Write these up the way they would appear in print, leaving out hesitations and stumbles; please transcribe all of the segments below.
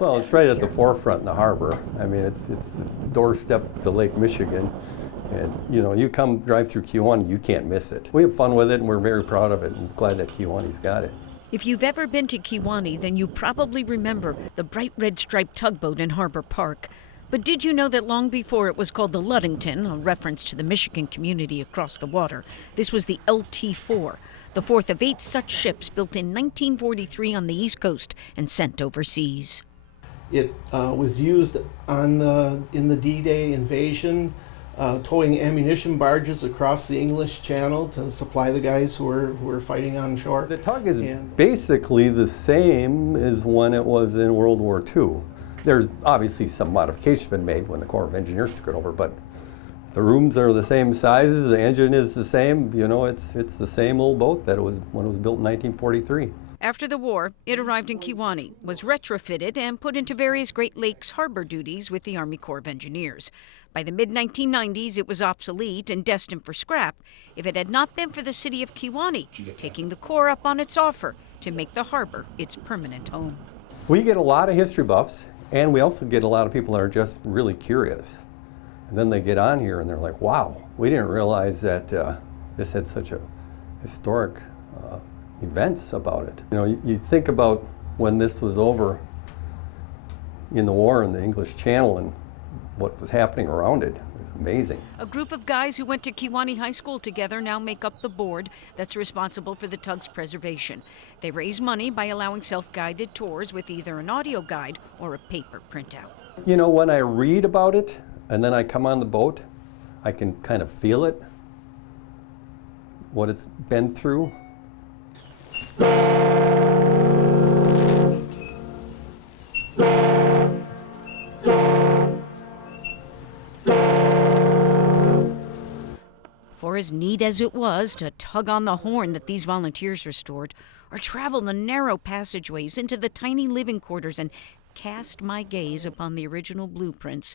Well, it's right at the forefront in the harbor. I mean, it's doorstep to Lake Michigan. And, you know, you come drive through Kewanee, you can't miss it. We have fun with it, and we're very proud of it, and glad that Kewanee's got it. If you've ever been to Kewanee, then you probably remember the bright red striped tugboat in Harbor Park. But did you know that long before it was called the Ludington, a reference to the Michigan community across the water, this was the LT-4, the fourth of 8 such ships built in 1943 on the East Coast and sent overseas. It was used in the D-Day invasion, towing ammunition barges across the English Channel to supply the guys who were fighting on shore. The tug is basically the same as when it was in World War II. There's obviously some modifications been made when the Corps of Engineers took it over, but the rooms are the same sizes, the engine is the same. You know, it's the same old boat that it was when it was built in 1943. After the war, it arrived in Kewanee, was retrofitted, and put into various Great Lakes harbor duties with the Army Corps of Engineers. By the mid-1990s, it was obsolete and destined for scrap if it had not been for the city of Kewanee taking the Corps up on its offer to make the harbor its permanent home. We get a lot of history buffs, and we also get a lot of people that are just really curious. And then they get on here and they're like, wow, we didn't realize that this had such a historic events about it. You know, you think about when this was over in the war in the English Channel and what was happening around it. It was amazing. A group of guys who went to Kewanee High School together now make up the board that's responsible for the tug's preservation. They raise money by allowing self-guided tours with either an audio guide or a paper printout. You know, when I read about it and then I come on the boat, I can kind of feel it, what it's been through. For as neat as it was to tug on the horn that these volunteers restored, or travel the narrow passageways into the tiny living quarters and cast my gaze upon the original blueprints,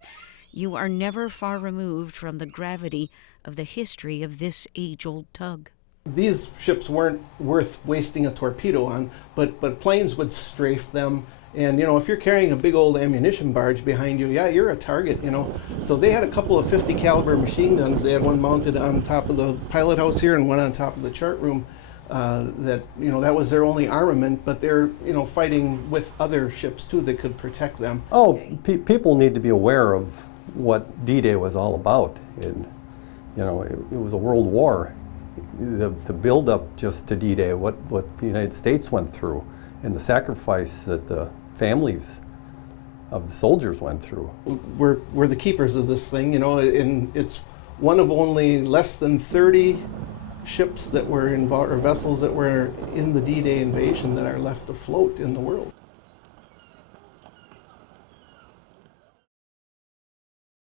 you are never far removed from the gravity of the history of this age-old tug. These ships weren't worth wasting a torpedo on, but planes would strafe them. And, you know, if you're carrying a big old ammunition barge behind you, yeah, you're a target, you know. So they had a couple of 50 caliber machine guns. They had one mounted on top of the pilot house here and one on top of the chart room. That, you know, that was their only armament, but they're, you know, fighting with other ships too that could protect them. Oh, people need to be aware of what D-Day was all about. And, you know, it was a world war. The build-up just to D-Day, what the United States went through, and the sacrifice that the families of the soldiers went through. We're the keepers of this thing, you know, and it's one of only less than 30 ships that were involved, or vessels that were in the D-Day invasion that are left afloat in the world.